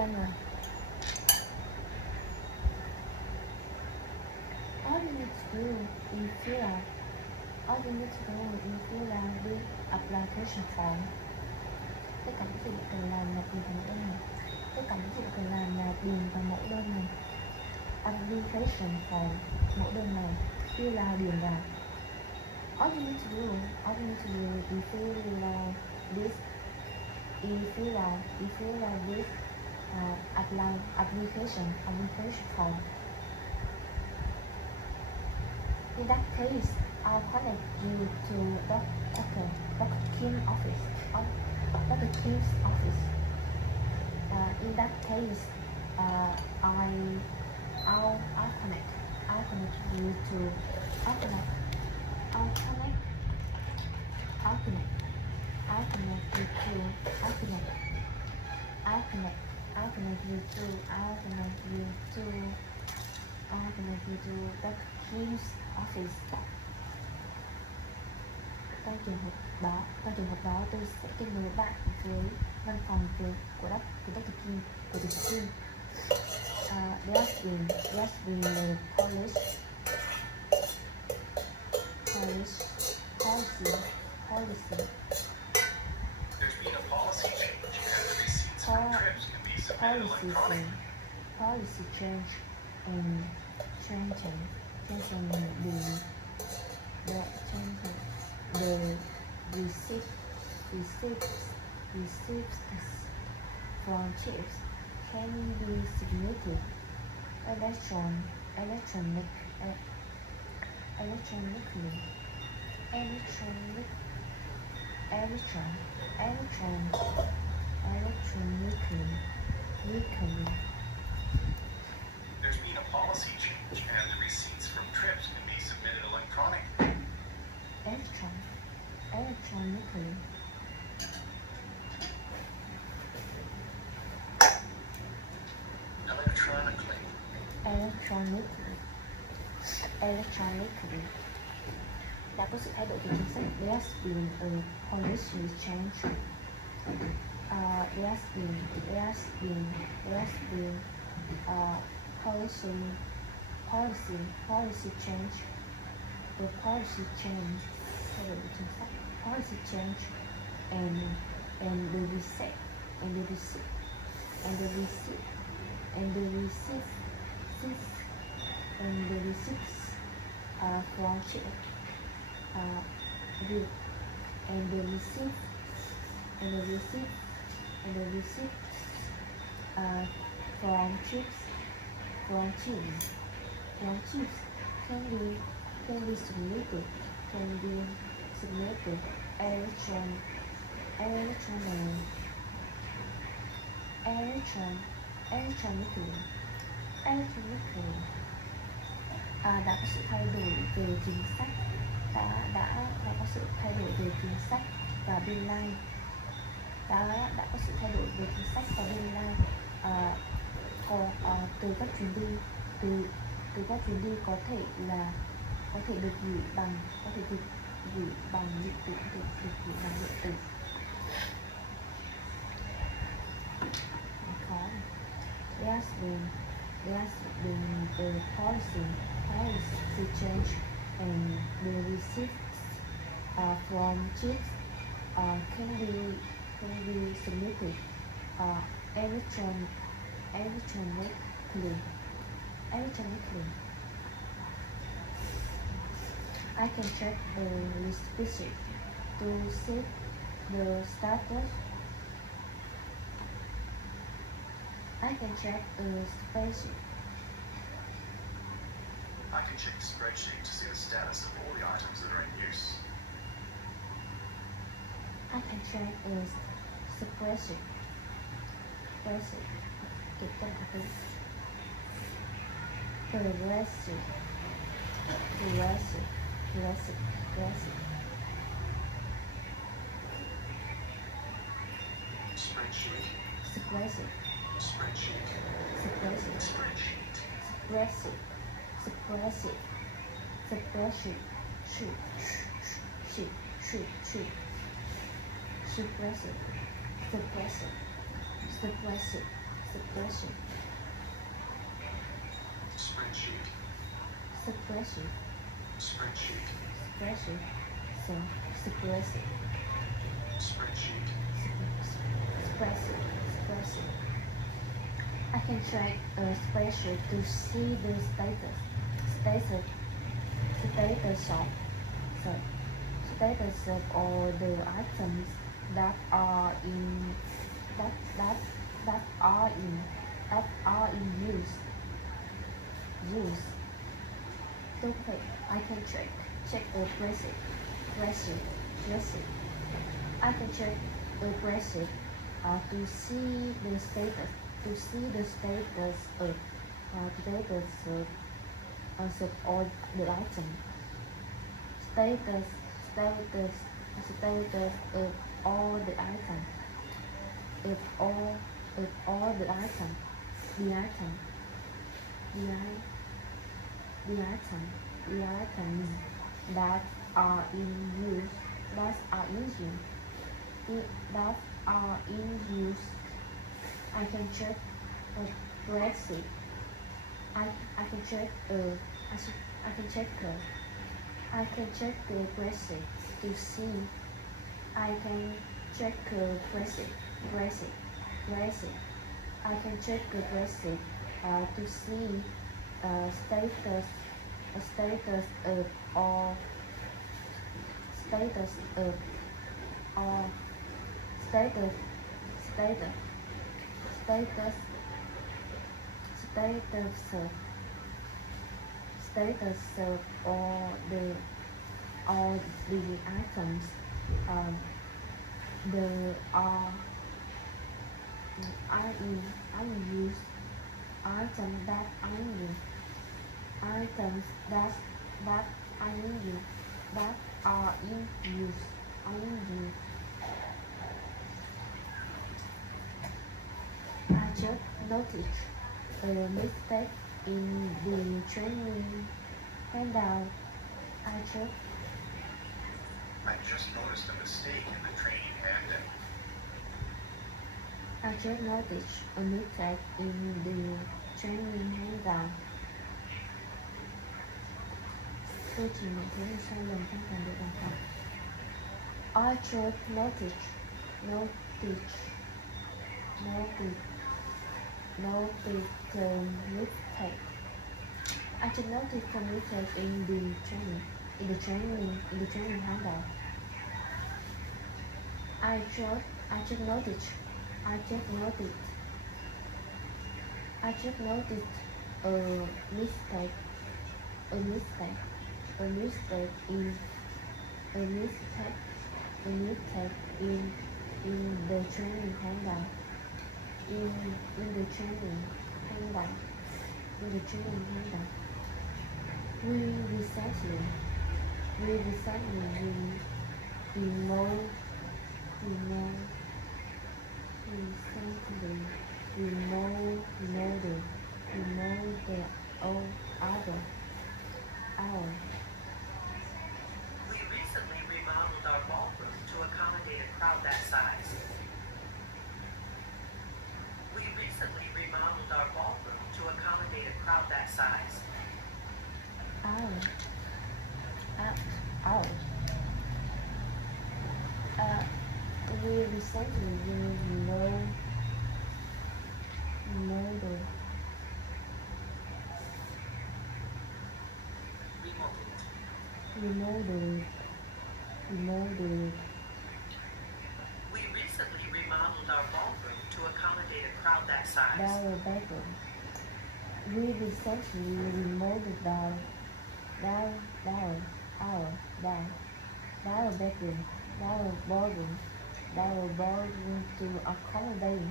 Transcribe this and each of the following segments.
quen rồi. All you need to do is fill out the application form. Tất cả những gì bạn cần làm là điền vào mẫu đơn này. Tất cả những gì bạn cần làm là điền vào mẫu đơn này. Application form, mẫu đơn này, fill out, điền vào. All you need to do is fill out this application form. In that case, I'll connect you to Dr. Kim's office. In that case, I'll connect you to Dr. Kim's office. Trong trường hợp đó tôi sẽ kết nối bạn với văn phòng của Dr. Kim, của Dr. Kim. There's been a policy change and changing the receipts from chips can be submitted electronically. There's been a policy change, and the receipts from trips can be submitted electronically. Electronically. Đã có sự thay đổi về chính sách. There's been a policy change. There's been a policy change. The policy change. Thay đổi về chính sách. Policy change and the receipts from chips can be submitted electronically. Đã có sự thay đổi về chính sách, đã có sự thay đổi về chính sách và bill line, đã có sự thay đổi về chính sách và bill line. Từ các chuyến đi có thể được gửi bằng điện tử, There's been a policy change and the receipts from chips can be submitted electronically. I can check the receipt to see the status. I can check the spreadsheet. I can check the spreadsheet to see the status of all the items that are in use. I can check the spreadsheet. Kiểm tra cả thứ. Spreadsheet. spreadsheet, Spreadsheet. spreadsheet, Spreadsheet. spreadsheet, so spreadsheet, Spreadsheet. spreadsheet. I can check a spreadsheet to see the status of so status of all the items that are in that are in use. Okay, I can check the spreadsheet. I can check the spreadsheet to see the status of all the items. Status of all the items. If all the items, the items that are in use, that are in use, I can check a spreadsheet. I can check the spreadsheet to see. I can check the spreadsheet. I can check the spreadsheet to see status of all status of all status status status status of all the items the are in use, items that are in use, items that are in use, that are in use, I just noticed a mistake in the training handout. I just noticed a mistake in the training handout. I just noticed a mistake in the training handout. Tôi chỉ nhận thấy một sai lầm trong phần được đào tạo. I just noticed a mistake I just noticed a mistake in the training handout. I just noticed a mistake in the training handout. In the training handout. We recently the other hour. We recently remodeled our ballroom to accommodate a crowd that size. We recently remodeled our ballroom to accommodate a crowd that size. Hour. We recently remodeled. We recently remodeled our ballroom to accommodate a crowd that size. Our bedroom. We recently remodeled our ballroom to accommodate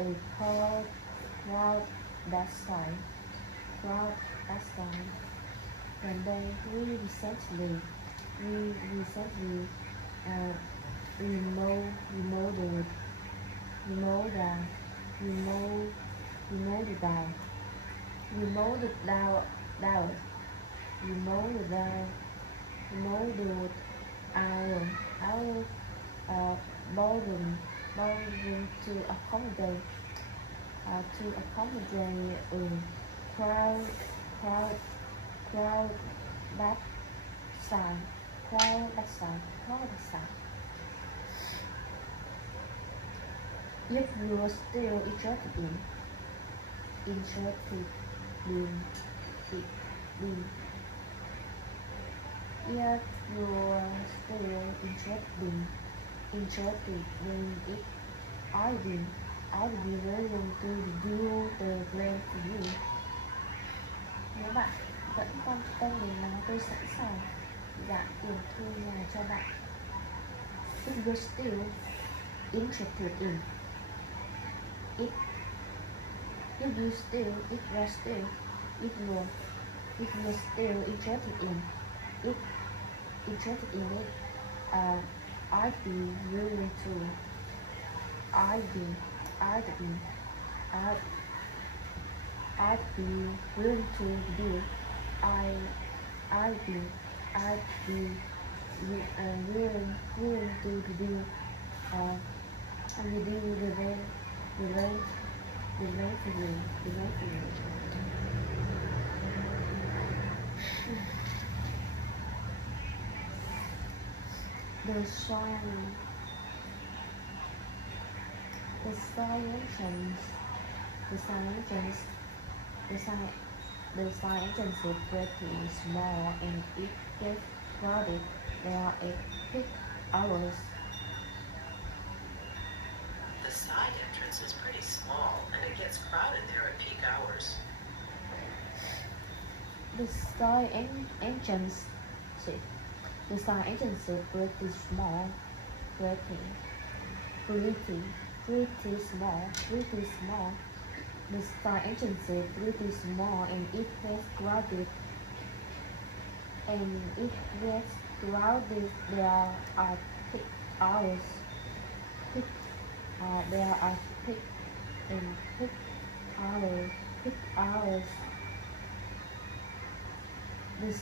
a crowd that size. And then we recently remodeled our ballroom ballroom to accommodate a crowd crowd crowd that size crowd that size. If you are still interested in if you are still interested in it, I'll be willing to do the plan for you. Nếu bạn vẫn quan tâm đến nó, tôi sẵn sàng giảm tiền thuê nhà cho bạn. If you're still interested in it, if you're still interested in it, I'd be willing to I'd be willing to do I'd be willing to do the rent for you. The sign entrance is pretty small and it gets crowded there at peak hours. The side entrance is pretty small and it gets crowded there at peak hours. The side entrance is pretty small, pretty small. The star entrance is pretty small and it gets crowded. There are peak hours. There are peak hours. The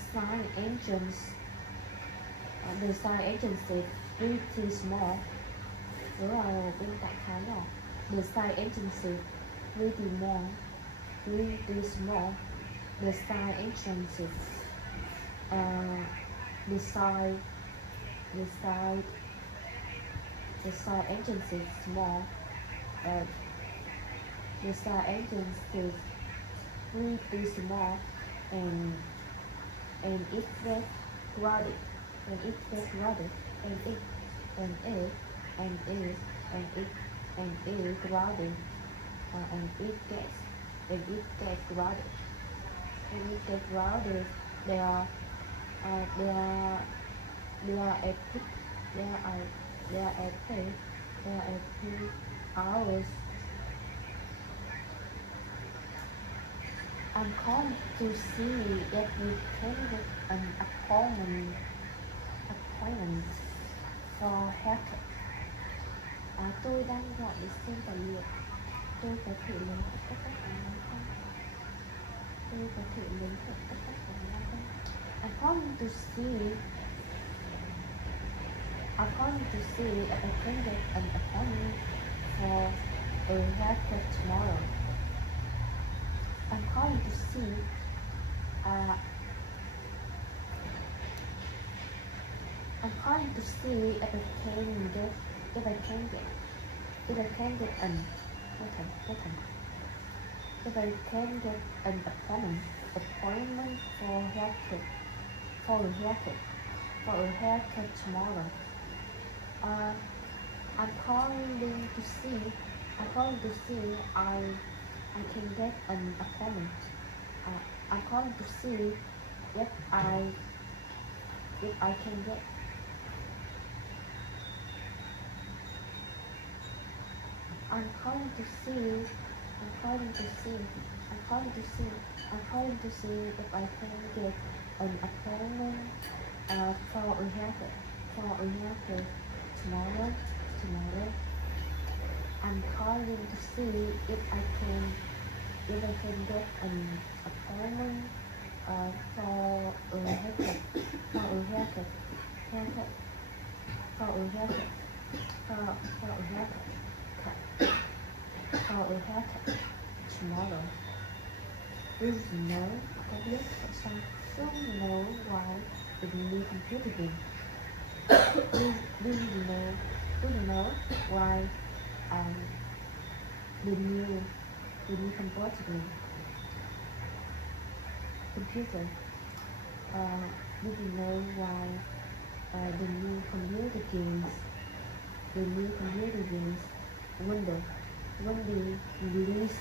side entrance is pretty small. Bên cạnh khá nhỏ. The side entrance is pretty small. The side entrance is the side entrance is small. The side entrance is pretty small and it gets crowded. And it gets crowded. There are at peak hours. I'm calling to see if we can get an appointment for haircut. Tôi đang gọi để xem tài liệu. Tôi có thể lấy cắt tóc ở ngón không? I'm calling to see if I can get an appointment for a haircut tomorrow. I'm calling to see if I can get an appointment for a haircut tomorrow. I'm calling to see I can get an appointment. I'm calling to see if I can get I'm calling to see if I can get an appointment for a haircut tomorrow. I'm calling to see if I can get an appointment for a haircut. or a haircut tomorrow. Do you know? Có biết tại sao? Do you know why the new computer game? do you know? Do you know why the new computer game? Computer. Do you know why the new computer games? The new computer games window when they release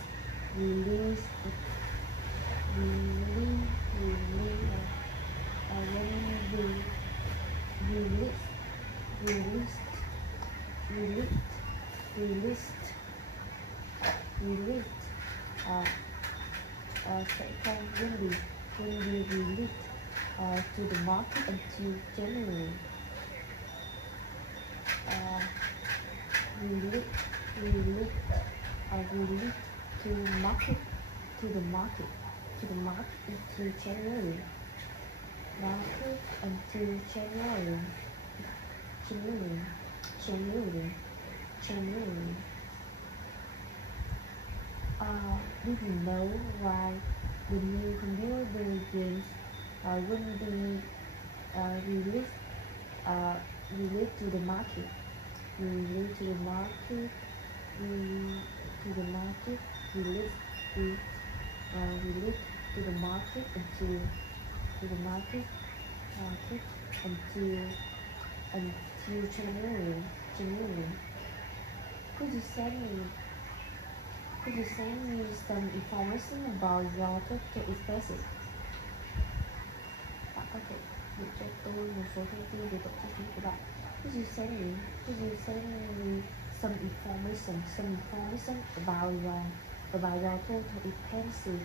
release release release when they release released released released released second when they released to the market until January. Release to market until January. Market until January. Do you know why the new computer games will be released to the market? Release to the market. Release to the market. Release to the market until January. Could you send me some information about your total expenses? Bạn có thể gửi cho tôi một số thông tin về tổng chi phí của bạn. Could you send me some information about your total expenses?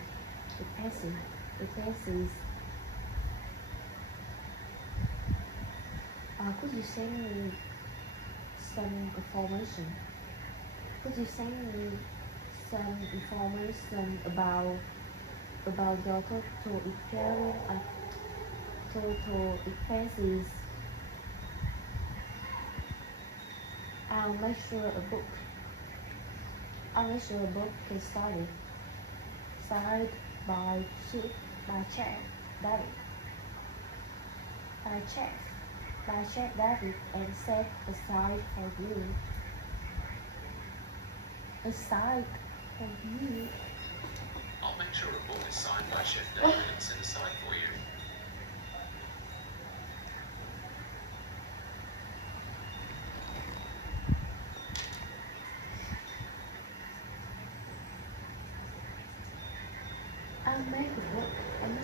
Could you send me some information? Could you send me some information about your total expenses? I'll make sure a book is signed by Chef David. By Chef David and set aside for you. I'll make sure a book is signed by Chef David and set aside for you. I'll make a book. I'm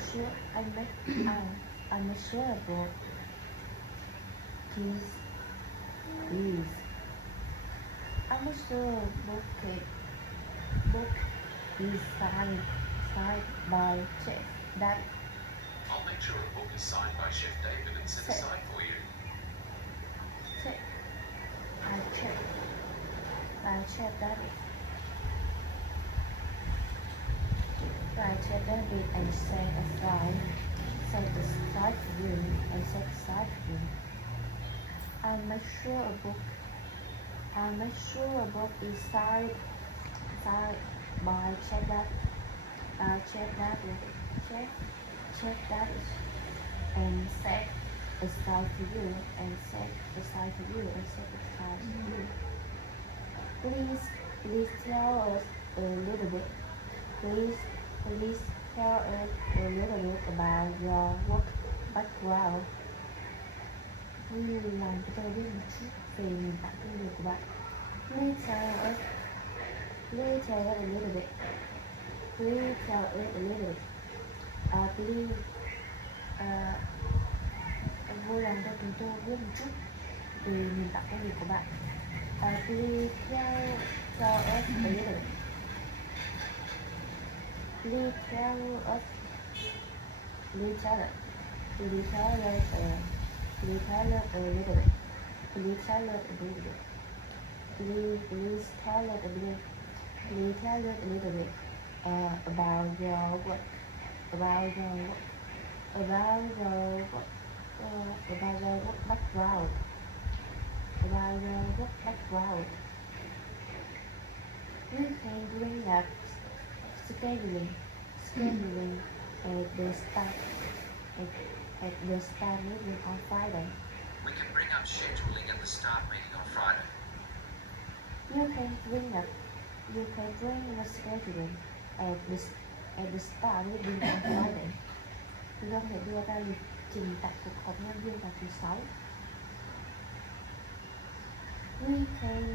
sure a book. Please. I'm sure a book is signed by Chef David. I'll make sure a book is signed by Chef David and set aside for you. By Chef David. By Chef David and set aside for you. I'll make sure a book is signed by Chef David. Chef David and set aside for you. Please tell us a little bit. Please tell us a little bit about your work background. Vui làm cho tôi biết một chút về nền tảng công việc của bạn. Please tell us a little bit. Vui làm cho chúng tôi biết một chút về nền tảng công việc của bạn. Please tell us a little bit. Please tell us a little bit about your work background. We can bring up scheduling at the start meeting on Friday. We can bring up scheduling at the staff meeting on Friday. You can bring the scheduling at the start meeting on Friday. Chúng ta có thể đưa ra lịch trình tại cuộc họp nhân viên vào thứ Sáu. We can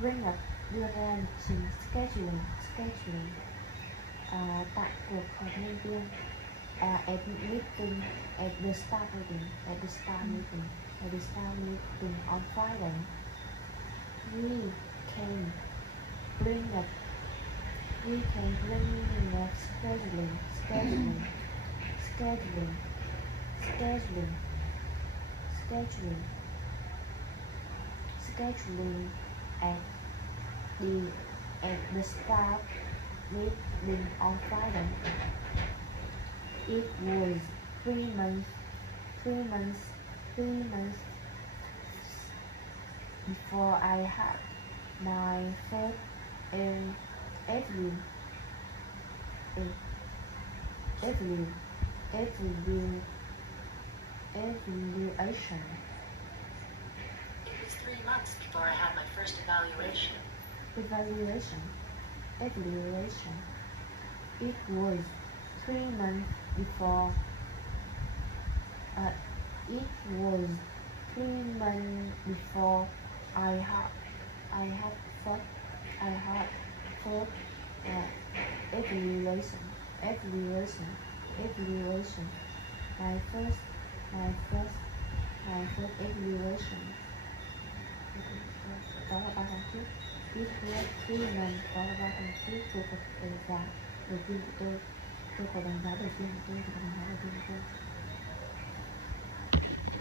bring up đưa ra lịch trình scheduling tại cuộc họp nhân viên at the start meeting on Friday. We can bring up scheduling at the staff meeting on Friday. It was 3 months before I had my first evaluation. It was 3 months before I had my first evaluation. Evaluation. It was 3 months before. It was 3 months before I had first evaluation. My first evaluation. Đó là 3 tháng trước. It was 3 months, đó là 3 tháng trước. Cuộc đánh giá đầu tiên của tôi. Tôi có đánh giá đầu tiên của tôi.